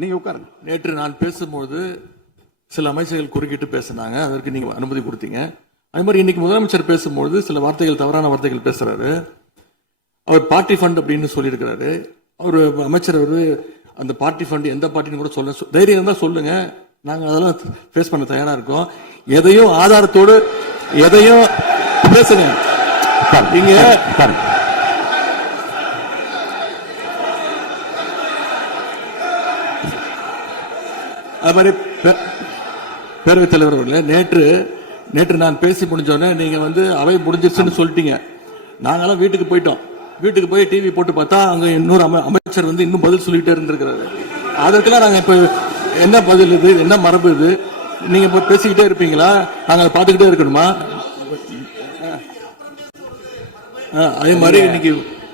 நீங்க உட்காருங்க. நேற்று நான் பேசும்போது சில அமைச்சர்கள் குறுக்கிட்டு பேசினாங்க, அதற்கு நீங்க அனுமதி கொடுத்தீங்க. அதே மாதிரி இன்னைக்கு முதலமைச்சர் பேசும்போது சில வார்த்தைகள், தவறான வார்த்தைகள் பேசுறாரு. அவர் பார்ட்டி ஃபண்ட் அப்படின்னு சொல்லியிருக்கிறாரு. அவர் அமைச்சர் அந்த பார்ட்டி ஃபண்ட் எந்த பார்ட்டின்னு கூட சொல்ல தைரியம் இருந்தா சொல்லுங்க, நாங்க அதெல்லாம் ஃபேஸ் பண்ண தயாரா இருக்கோம். எதையும் ஆதாரத்தோடு எதையும் பேசுங்க. நீங்க அது மாதிரி பேரவைத் தலைவர் அவர்களே, நேற்று நான் பேசி முடிஞ்சோடனே நீங்க அவை முடிஞ்சிருச்சுன்னு சொல்லிட்டீங்க. நாங்கெல்லாம் வீட்டுக்கு போயிட்டோம். வீட்டுக்கு போய் டிவி போட்டு பார்த்தா அங்க இன்னொரு அமைச்சர் இன்னும் பதில் சொல்லிட்டே இருந்திருக்கிறாரு. அதற்கெல்லாம் நாங்க இப்ப என்ன பதில் இது, என்ன மரபு இது? நீங்க இப்ப பேசிக்கிட்டே இருப்பீங்களா? நாங்க அதை பார்த்துக்கிட்டே இருக்கணுமா? அதே மாதிரி இன்னைக்கு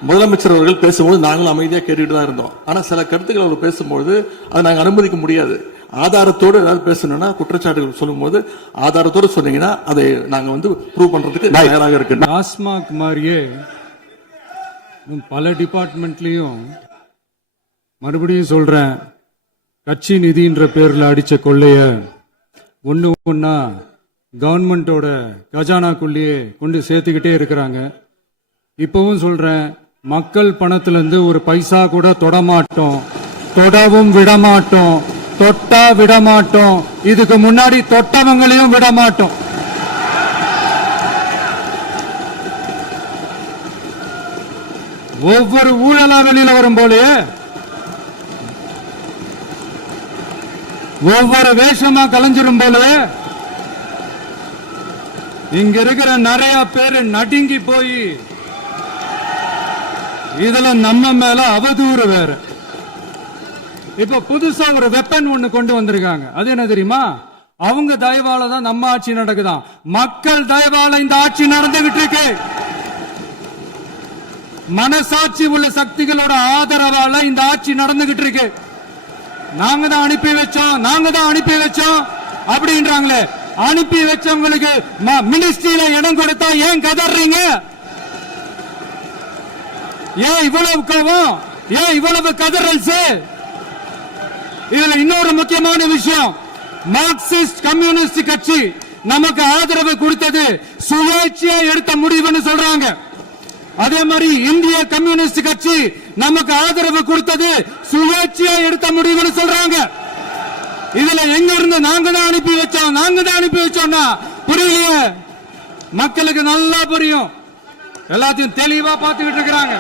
முதலமைச்சர் அவர்கள் பேசும்போது நாங்களும் அமைதியா கேட்டுட்டு தான் இருந்தோம். ஆனா சில கருத்துக்கள் அவர் பேசும்போது அதை நாங்க அனுமதிக்க முடியாது. ஆதாரத்தோடு ஏதாவது பேசணும்னா, குற்றச்சாட்டுகள் சொல்லும் போது ஆதாரத்தோடு சொன்னீங்கன்னா அதை நாங்க ப்ரூவ் பண்றதுக்கு தயாராக இருக்கு. டாஸ்மாக் மாதிரியே பல டிபார்ட்மெண்ட்லயும் மறுபடியும் சொல்றேன், கட்சி நிதின்ற பேர்ல அடிச்ச கொள்ளைய ஒன்னா கவர்மெண்டோட கஜானாக்குள்ளேயே கொண்டு சேர்த்துக்கிட்டே இருக்கிறாங்க. இப்பவும் சொல்றேன், மக்கள் பணத்துல இருந்து ஒரு பைசா கூட தொடமாட்டோம், தொடவும் விடமாட்டோம், தொட்டா விடமாட்டோம், இதுக்கு முன்னாடி தொட்டவங்களையும் விடமாட்டோம். ஒவ்வொரு ஊழலா வெளியில வரும் போலயே, ஒவ்வொரு வேஷமா கலைஞ்சிரும் போலவே இங்க இருக்கிற நிறைய பேரு நடுங்கி போய் இதுல நம்ம மேல அவதூறு வேற. இப்ப புதுசா ஒரு வெப்பன் ஒண்ணு கொண்டு வந்திருக்காங்க. அது என்ன தெரியுமா? அவங்க தயவால தான் நம்ம ஆட்சி நடக்குதான். மக்கள் தயவால இந்த ஆட்சி நடந்துகிட்டு இருக்கு. மனசாட்சி உள்ள சக்திகளோட ஆதரவால இந்த ஆட்சி நடந்துகிட்டு இருக்கு. நாங்க தான் அனுப்பி வச்சோம் அப்படின்றாங்களே. அனுப்பி வச்சவங்களுக்கு மினிஸ்ட்ரியில இடம் கொடுத்தா ஏன் கதறீங்க? ஏன் இவ்வளவு கோவம்? ஏன் இவ்வளவு கதறல்? இதுல இன்னொரு முக்கியமான விஷயம், மார்க்சிஸ்ட் கம்யூனிஸ்ட் கட்சி நமக்கு ஆதரவு கொடுத்தது சுயேட்சையா எடுத்த முடிவுன்னு சொல்றாங்க. அதே மாதிரி இந்திய கம்யூனிஸ்ட் கட்சி நமக்கு ஆதரவு கொடுத்தது சுயேட்சையா எடுத்த முடிவுன்னு சொல்றாங்க. இதுல எங்க இருந்து நாங்க தான் அனுப்பி வச்சோம்னா புரியலையே. மக்களுக்கு நல்லா புரியும், எல்லாத்தையும் தெளிவா பார்த்துக்கிட்டு இருக்கிறாங்க.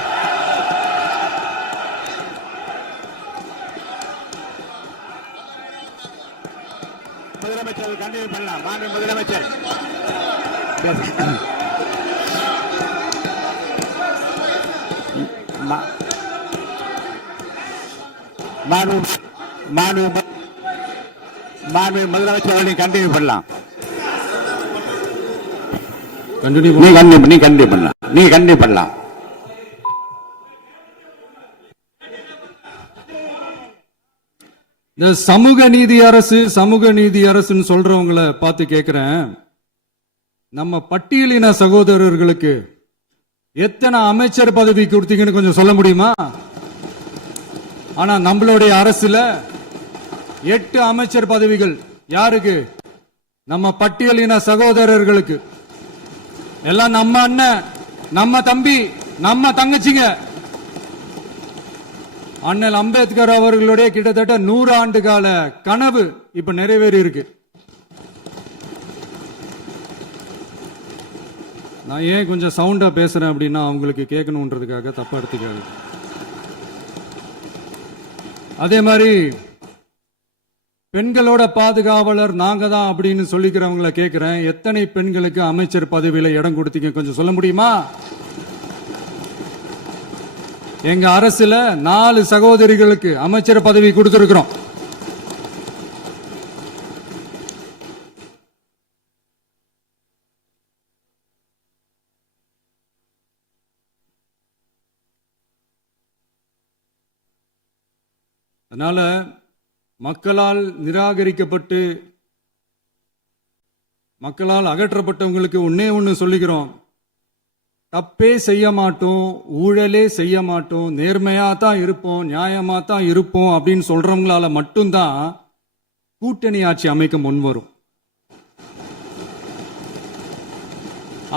முதலமைச்சர் கண்டினியூ பண்ணலாம். மாண்பு முதலமைச்சர் முதலமைச்சர் கண்டினியூ பண்ணலாம். நீ கண்டினியூ பண்ணலாம். இந்த சமூக நீதி அரசுன்னு சொல்றவங்களை பார்த்து கேட்கிறேன், நம்ம பட்டியலின சகோதரர்களுக்கு எத்தனை அமைச்சர் பதவி கொடுத்தீங்கன்னு கொஞ்சம் சொல்ல முடியுமா? ஆனா நம்மளுடைய அரசுல 8 அமைச்சர் பதவிகள் யாருக்கு? நம்ம பட்டியலின சகோதரர்களுக்கு. எல்லாம் நம்ம அண்ணன், நம்ம தம்பி, நம்ம தங்கச்சிங்க. அண்ணல் அம்பேத்கர் அவர்களுடைய கிட்டத்தட்ட 100 ஆண்டு கால கனவு இப்ப நிறைவேறி இருக்கு. நான் ஏன் கொஞ்சம் சவுண்டா பேசுறேன் அப்படின்னா அவங்களுக்கு கேட்கணுன்றதுக்காக, தப்பா எடுத்துக்காது. அதே மாதிரி பெண்களோட பாதுகாவலர் நாங்க தான் அப்படின்னு சொல்லிக்கிறவங்களை கேட்கிறேன், எத்தனை பெண்களுக்கு அமைச்சர் பதவியில இடம் கொடுத்தீங்க கொஞ்சம் சொல்ல முடியுமா? எங்க அரசுல 4 சகோதரிகளுக்கு அமைச்சர் பதவி கொடுத்திருக்கிறோம். அதனால மக்களால் நிராகரிக்கப்பட்டு மக்களால் அகற்றப்பட்டவங்களுக்கு ஒன்னே ஒன்னு சொல்லிக்கிறோம், தப்பே செய்ய மாட்டோம், ஊழலே செய்ய மாட்டோம், நேர்மையா தான் இருப்போம், நியாயமா தான் இருப்போம் அப்படின்னு சொல்றவங்களால மட்டும்தான் கூட்டணி ஆட்சி அமைக்க முன்வரும்.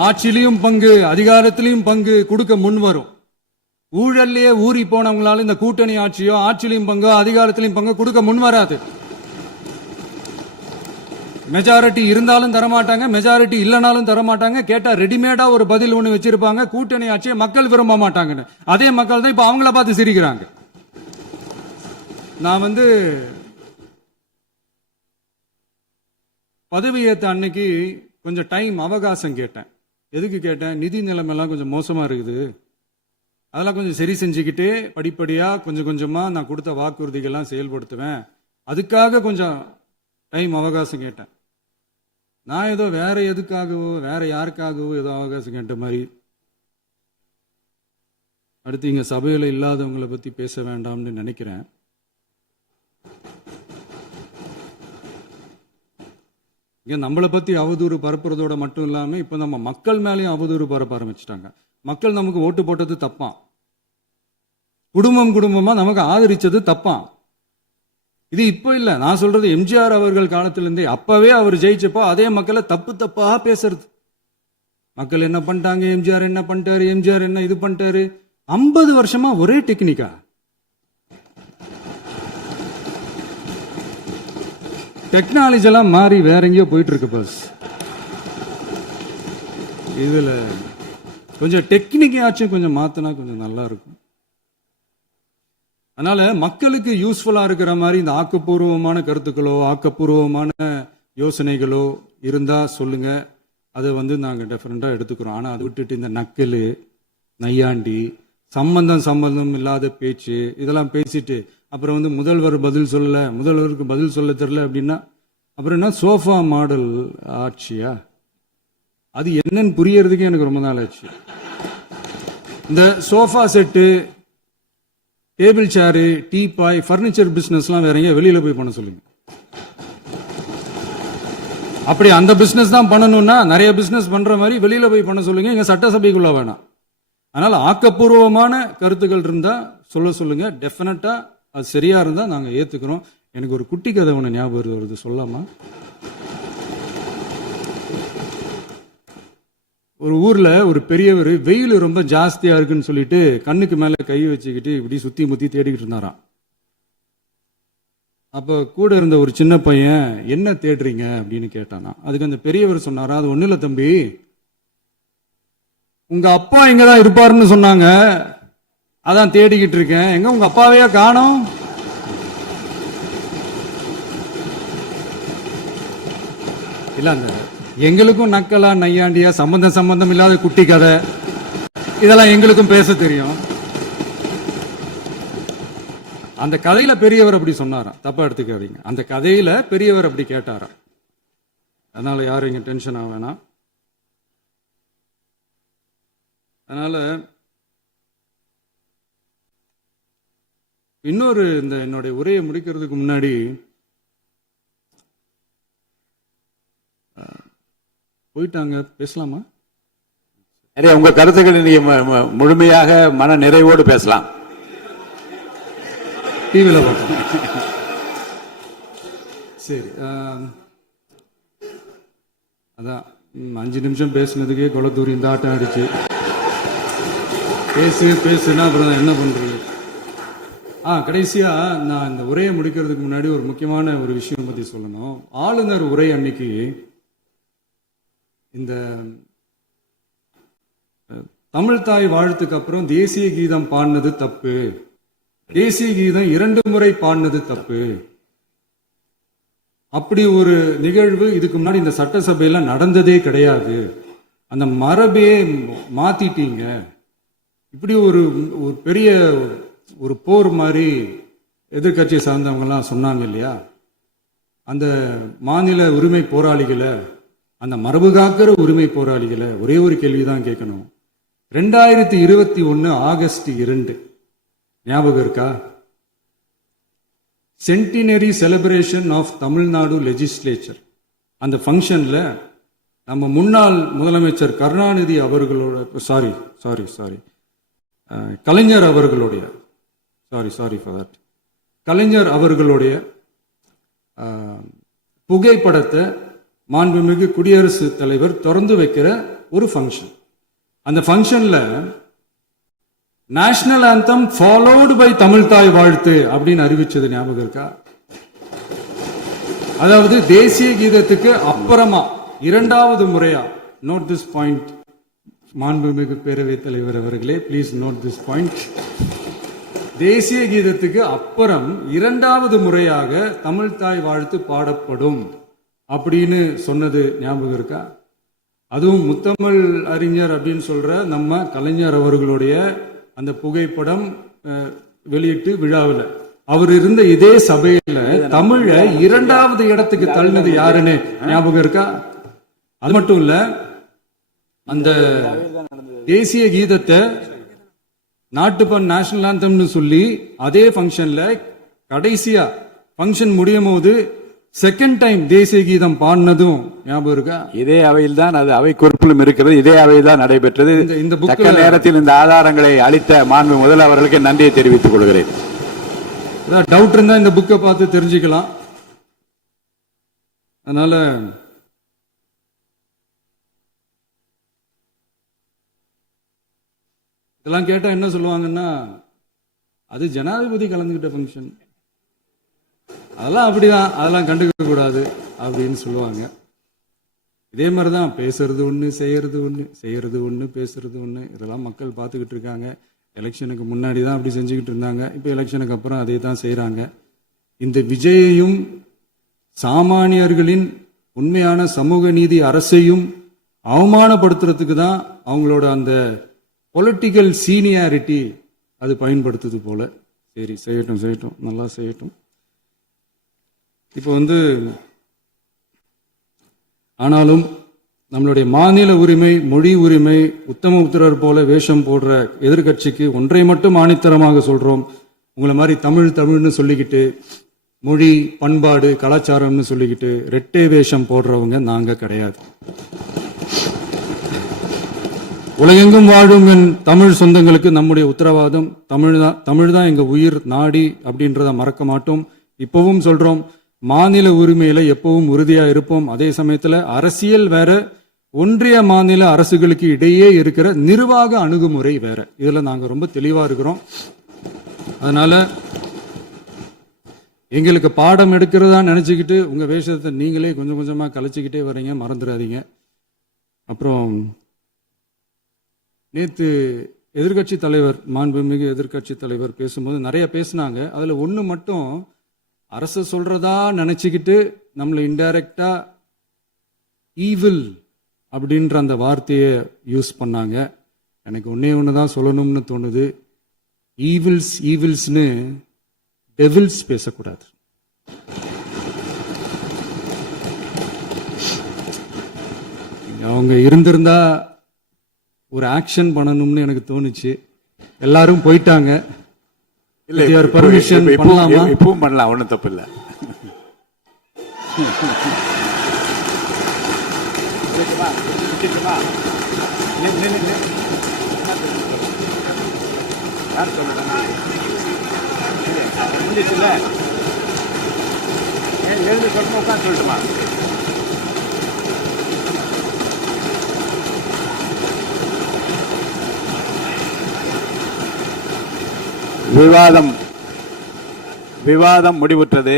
ஆட்சியிலையும் பங்கு, அதிகாரத்திலையும் பங்கு கொடுக்க முன்வரும். ஊழல்லையே ஊறி போனவங்களால இந்த கூட்டணி ஆட்சியோ, ஆட்சியிலையும் பங்கோ, அதிகாரத்திலையும் பங்கு கொடுக்க முன்வராது. மெஜாரிட்டி இருந்தாலும் தரமாட்டாங்க, மெஜாரிட்டி இல்லைனாலும் தரமாட்டாங்க. கேட்டா ரெடிமேடா ஒரு பதில் ஒண்ணு வச்சிருப்பாங்க, கூட்டணி ஆட்சியை மக்கள் விரும்ப மாட்டாங்கன்னு. அதே மக்கள் தான் இப்ப அவங்கள பார்த்து சிரிக்கிறாங்க. நான் பதவியேற்ற அன்னைக்கு கொஞ்சம் டைம் அவகாசம் கேட்டேன். எதுக்கு கேட்டேன்? நிதி நிலைமைலாம் கொஞ்சம் மோசமா இருக்குது, அதெல்லாம் கொஞ்சம் சரி செஞ்சுக்கிட்டே படிப்படியா கொஞ்சம் கொஞ்சமா நான் கொடுத்த வாக்குறுதிகள்லாம் செயல்படுத்துவேன், அதுக்காக கொஞ்சம் டைம் அவகாசம் கேட்டேன். நான் ஏதோ வேற எதுக்காகவோ வேற யாருக்காகவோ ஏதோ அவகாசம் கேட்ட மாதிரி. அடுத்து இங்க சபையில இல்லாதவங்களை பத்தி பேச வேண்டாம்னு நினைக்கிறேன். இங்க நம்மளை பத்தி அவதூறு பரப்புறதோட மட்டும் இல்லாம இப்ப நம்ம மக்கள் மேலேயும் அவதூறு பரப்ப ஆரம்பிச்சிட்டாங்க. மக்கள் நமக்கு ஓட்டு போட்டது தப்பான், குடும்பம் குடும்பமா நமக்கு ஆதரிச்சது தப்பான். இது இப்ப இல்ல, நான் சொல்றது எம்ஜிஆர் அவர்கள் காலத்திலிருந்தே. அப்பவே அவர் ஜெயிச்சப்போ அதே மக்களை தப்பு தப்பா பேசுறது. மக்கள் என்ன பண்ணிட்டாங்க, எம்ஜிஆர் என்ன பண்ணிட்டாரு, எம்ஜிஆர் என்ன இது பண்ணிட்டாரு. 50 வருஷமா ஒரே டெக்னிக்கா. டெக்னாலஜி எல்லாம் மாறி வேற எங்கேயோ போயிட்டு இருக்கு பஸ். இதுல கொஞ்சம் டெக்னிக்காச்சும் கொஞ்சம் மாத்தினா கொஞ்சம் நல்லா இருக்கும். அதனால மக்களுக்கு யூஸ்ஃபுல்லா இருக்கிற மாதிரி இந்த ஆக்கப்பூர்வமான கருத்துக்களோ ஆக்கப்பூர்வமான யோசனைகளோ இருந்தா சொல்லுங்க, அதை நாங்க டெஃபரெண்டா எடுத்துக்கிறோம். ஆனா அதை விட்டுட்டு இந்த நக்கல், நையாண்டி, சம்பந்தம் இல்லாத பேச்சு இதெல்லாம் பேசிட்டு அப்புறம் முதல்வர் பதில் சொல்லல, முதல்வருக்கு பதில் சொல்ல தெரியல அப்படின்னா அப்புறம் என்ன சோஃபா மாடல் ஆட்சியா? அது என்னன்னு புரியறதுக்கு எனக்கு ரொம்ப நாள் ஆச்சு. இந்த sofa set, table chair, teapoy, furniture பிசினஸ்லாம் வேற எங்க வெளியில போய் பண்ண சொல்லுங்க. அப்படி அந்த பிசினஸ் தான் பண்ணணும்னா நிறைய பிசினஸ் பண்ற மாதிரி வெளியில போய் பண்ண சொல்லுங்க, இங்க சட்டசபைக்குள்ள வேணாம். அதனால ஆக்கப்பூர்வமான கருத்துக்கள் இருந்தா சொல்லுங்க, டெஃபினட்டா அது சரியா இருந்தா நாங்க ஏத்துக்கிறோம். எனக்கு ஒரு குட்டி கதை ஒண்ணு ஞாபகம் வருது, சொல்லாமா? ஒரு ஊர்ல ஒரு பெரியவர் வெயில் ரொம்ப ஜாஸ்தியா இருக்குன்னு சொல்லிட்டு கண்ணுக்கு மேல கை வச்சுக்கிட்டு இப்படி சுத்தி முத்தி தேடிக்கிட்டு இருந்தாராம். அப்ப கூட இருந்த ஒரு சின்ன பையன் என்ன தேடுறீங்க அப்படின்னு கேட்டானா. அதுக்கு அந்த பெரியவர் சொன்னாரா, அது ஒண்ணு இல்ல தம்பி, உங்க அப்பா இங்கதான் இருப்பாருன்னு சொன்னாங்க, அதான் தேடிக்கிட்டு இருக்கேன். எங்க உங்க அப்பாவையா காணோம்? இல்ல அந்த எங்களுக்கும் நக்கலா நையாண்டியா சம்பந்தம் இல்லாத குட்டி கதை இதெல்லாம் எங்களுக்கும் பேச தெரியும். அந்த கதையில பெரியவர் அப்படி சொன்னாராம், தப்பா எடுத்துக்காதீங்க. அந்த கதையில பெரியவர் அப்படி கேட்டாராம். அதனால யாரும் இங்க டென்ஷன் ஆக வேணாம். அதனால இன்னொரு இந்த என்னுடைய உரையை முடிக்கிறதுக்கு முன்னாடி போயிட்டாங்க, பேசலாமா? நிறைய உங்க கருத்துக்களை நீங்க முழுமையாக மன நிறைவோடு பேசலாம். டிவியில் பார்த்தோம். சரி, அதான் 5 நிமிஷம் பேசுனதுக்கே கொளத்தூரி இந்த ஆட்டம் அடிச்சு பேசுனா அப்புறம் என்ன பண்றது? கடைசியா நான் இந்த உரையை முடிக்கிறதுக்கு முன்னாடி ஒரு முக்கியமான ஒரு விஷயம் பத்தி சொல்லணும். ஆளுநர் உரை அன்னைக்கு இந்த தமிழ் தாய் வாழ்த்துக்கு அப்புறம் தேசிய கீதம் பாடினது தப்பு, தேசிய கீதம் 2 முறை பாடினது தப்பு, அப்படி ஒரு நிகழ்வு இதுக்கு முன்னாடி இந்த சட்டசபையில நடந்ததே கிடையாது, அந்த மரபையே மாத்திட்டீங்க, இப்படி ஒரு பெரிய ஒரு போர் மாதிரி எதிர்கட்சியை சார்ந்தவங்க எல்லாம் சொன்னாங்க இல்லையா? அந்த மாநில உரிமை போராளிகளை, அந்த மரபு காக்கிற உரிமை போராளிகளை ஒரே ஒரு கேள்விதான் கேட்கணும். 2021 ஆகஸ்ட் 2 ஞாபகம் இருக்கா? Centenary celebration of Tamil Nadu legislature. அந்த ஃபங்க்ஷன்ல நம்ம முன்னாள் முதலமைச்சர் கருணாநிதி அவர்களோட சாரி கலைஞர் அவர்களுடைய சாரி ஃபார் தட் கலைஞர் அவர்களுடைய புகைப்படத்தை மாண்புமிகு குடியரசுத் தலைவர் திறந்து வைக்கிற ஒரு ஃபங்க்ஷன். அந்த ஃபங்க்ஷன்ல national anthem followed by Tamil Thai Vazhthu அப்படின்னு அறிவிச்சது ஞாபகம் இருக்கா? அதாவது தேசிய கீதத்துக்கு அப்புறமா இரண்டாவது முறையா, நோட் திஸ் பாயிண்ட் மாண்புமிகு பேரவைத் தலைவர் அவர்களே, பிளீஸ் நோட் திஸ் பாயிண்ட். தேசிய கீதத்துக்கு அப்புறம் இரண்டாவது முறையாக தமிழ் தாய் வாழ்த்து பாடப்படும் அப்படின்னு சொன்னது ஞாபகம் இருக்கா? அதுவும் முத்தமிழ் அறிஞர் அப்படின்னு சொல்ற நம்ம கலைஞர் அவர்களுடைய அந்த புகைப்படம் வெளியிட்டு விழாவில் அவர் இருந்த இதே சபையில தமிழ இரண்டாவது இடத்துக்கு தள்ளினது யாருன்னு ஞாபகம் இருக்கா? அது மட்டும் இல்ல, அந்த தேசிய கீதத்தை நாட்டுப்பண் நேஷனல் ஆந்தம்னு சொல்லி அதே ஃபங்க்ஷன்ல கடைசியா ஃபங்க்ஷன் முடியும் போது செகண்ட் டைம் தேசிய கீதம் பாடினதும் ஞாபகம் இருக்கா? இதே அவையில் தான், அது அவை குறிப்பிலும் இருக்கிறது, இதே அவையில் தான் நடைபெற்றது. இந்த தக்க நேரத்தில் இந்த ஆதாரங்களை அளித்த மாண்பு முதல்வர்களுக்கு நன்றியை தெரிவித்துக் கொள்கிறேன். டவுட் இருந்தா இந்த புக்கை பார்த்து தெரிஞ்சுக்கலாம். அதனால இதெல்லாம் கேட்டா என்ன சொல்லுவாங்கன்னா, அது ஜனாதிபதி கலந்துகிட்ட ஃபங்க்ஷன், அதெல்லாம் அப்படிதான், அதெல்லாம் கண்டுக்க கூடாது அப்படின்னு சொல்லுவாங்க. இதே மாதிரிதான் பேசுறது ஒண்ணு, செய்யறது ஒண்ணு, செய்யறது ஒண்ணு, பேசுறது ஒண்ணு. இதெல்லாம் மக்கள் பார்த்துக்கிட்டு இருக்காங்க. எலெக்ஷனுக்கு முன்னாடி தான் அப்படி செஞ்சுக்கிட்டு இருந்தாங்க, இப்போ எலெக்ஷனுக்கு அப்புறம் அதே தான் செய்யறாங்க. இந்த விஜயையும் சாமானியர்களின் உண்மையான சமூக நீதி அரசையும் அவமானப்படுத்துறதுக்கு தான் அவங்களோட அந்த பொலிட்டிக்கல் சீனியாரிட்டி அது பயன்படுத்துது போல. சரி, செய்யட்டும் செய்யட்டும், நல்லா செய்யட்டும். இப்போ ஆனாலும் நம்மளுடைய மாநில உரிமை, மொழி உரிமை, உத்தமபுத்திரர் போல வேஷம் போடுற எதிர்கட்சிக்கு ஒன்றை மட்டும் ஆணித்தரமாக சொல்றோம். உங்களை மாதிரி தமிழ்னு சொல்லிக்கிட்டு, மொழி, பண்பாடு, கலாச்சாரம்னு சொல்லிக்கிட்டு ரெட்டை வேஷம் போடுறவங்க நாங்க கிடையாது. உலகெங்கும் வாழும் என் தமிழ் சொந்தங்களுக்கு நம்முடைய உத்தரவாதம் தமிழ் தான் எங்க உயிர் நாடி அப்படின்றத மறக்க மாட்டோம். இப்பவும் சொல்றோம், மாநில உரிமையில எப்பவும் உறுதியா இருப்போம். அதே சமயத்துல அரசியல் வேற, ஒன்றிய மாநில அரசுகளுக்கு இடையே இருக்கிற நிர்வாக அணுகுமுறை வேற. இதுல நாங்க ரொம்ப தெளிவா இருக்கிறோம். அதனால எங்களுக்கு பாடம் எடுக்கிறதா நினைச்சுக்கிட்டு உங்க வேஷத்தை நீங்களே கொஞ்சம் கொஞ்சமா கலைச்சிக்கிட்டே வர்றீங்க, மறந்துடாதீங்க. அப்புறம் நேத்து எதிர்கட்சி தலைவர், மாண்புமிகு எதிர்கட்சி தலைவர் பேசும்போது நிறைய பேசினாங்க. அதுல ஒண்ணு மட்டும் அரசு சொல்றதா நினைச்சுக்கிட்டு நம்மளை இன்டைரக்டா ஈவில் அப்படின்ற அந்த வார்த்தையை யூஸ் பண்ணாங்க. எனக்கு ஒண்ணுதான் சொல்லணும்னு தோணுது. ஈவில்ஸ்னு டெவில்ஸ் பேசக்கூடாது. அவங்க இருந்திருந்தா ஒரு ஆக்ஷன் பண்ணணும்னு எனக்கு தோணுச்சு. எல்லாரும் போயிட்டாங்க. பர்மிஷன் பண்ணலாமா? இப்பவும் பண்ணலாம், ஒன்றும் தப்பு இல்லை. எழுந்து சொல்லுமா, உட்காந்து சொல்லட்டுமா? விவாதம் முடிவுற்றது.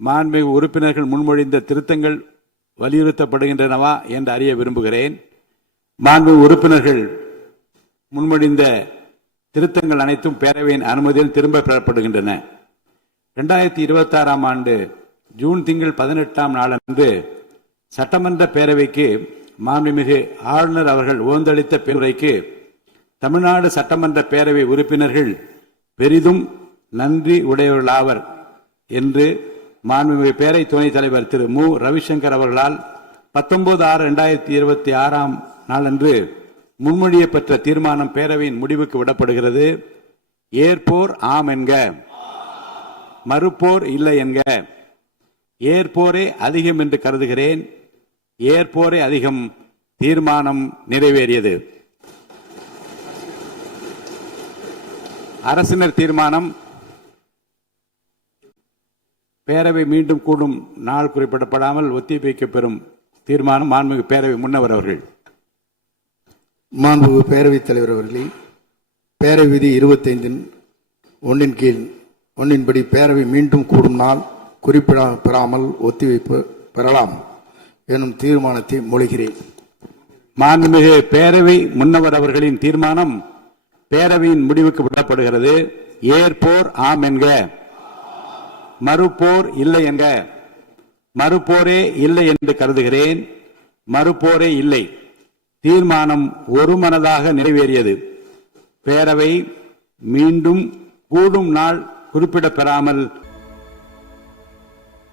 மாண்புமிகு உறுப்பினர்கள் முன்மொழிந்த திருத்தங்கள் வலியுறுத்தப்படுகின்றனவா என்று அறிய விரும்புகிறேன். மாண்புமிகு உறுப்பினர்கள் முன்மொழிந்த திருத்தங்கள் அனைத்தும் பேரவையின் அனுமதியில் திரும்ப பெறப்படுகின்றன. 2026 ஆண்டு ஜூன் திங்கள் 18ஆம் நாளன்று சட்டமன்ற பேரவைக்கு மாண்புமிகு ஆளுநர் அவர்கள் ஓந்தளித்த பெருரைக்கு தமிழ்நாடு சட்டமன்ற பேரவை உறுப்பினர்கள் பெரிதும் நன்றி உடையவர்களாவர் என்று மாண்புமிகு பேரவை துணைத் தலைவர் திரு மு ரவிசங்கர் அவர்களால் 19/6/2026 நாளன்று முன்மொழியப்பட்ட தீர்மானம் பேரவையின் முடிவுக்கு விடப்படுகிறது. ஏற்போர் ஆம் என்க, மறுப்போர் இல்லை என்க. ஏற்போரே அதிகம் என்று கருதுகிறேன். ஏற்போரே அதிகம். தீர்மானம் நிறைவேறியது. அரசினர் தீர்மானம். பேரவை மீண்டும் கூடும் நாள் குறிப்பிடப்படாமல் ஒத்திவைக்கப்பெறும் தீர்மானம். மாண்புமிகு பேரவை முன்னவர் அவர்கள். மாண்புமிகு பேரவைத் தலைவர் அவர்களே, பேரவை விதி 25(1) கீழ் 1 படி பேரவை மீண்டும் கூடும் நாள் குறிப்பிடாமல் ஒத்திவைப்பு பெறலாம் எனும் தீர்மானத்தை மொழிகிறேன். மாண்புமிகு பேரவை முன்னவர் அவர்களின் தீர்மானம் பேரவையின் முடிவுக்கு விடப்படுகிறது. ஏற்போர் ஆம் என்க, மறுப்போர் இல்லை என்க. மறுப்போரே இல்லை என்று கருதுகிறேன். மறுப்போரே இல்லை. தீர்மானம் ஒருமனதாக நிறைவேறியது. பேரவை மீண்டும் கூடும் நாள் குறிப்பிடப்பெறாமல்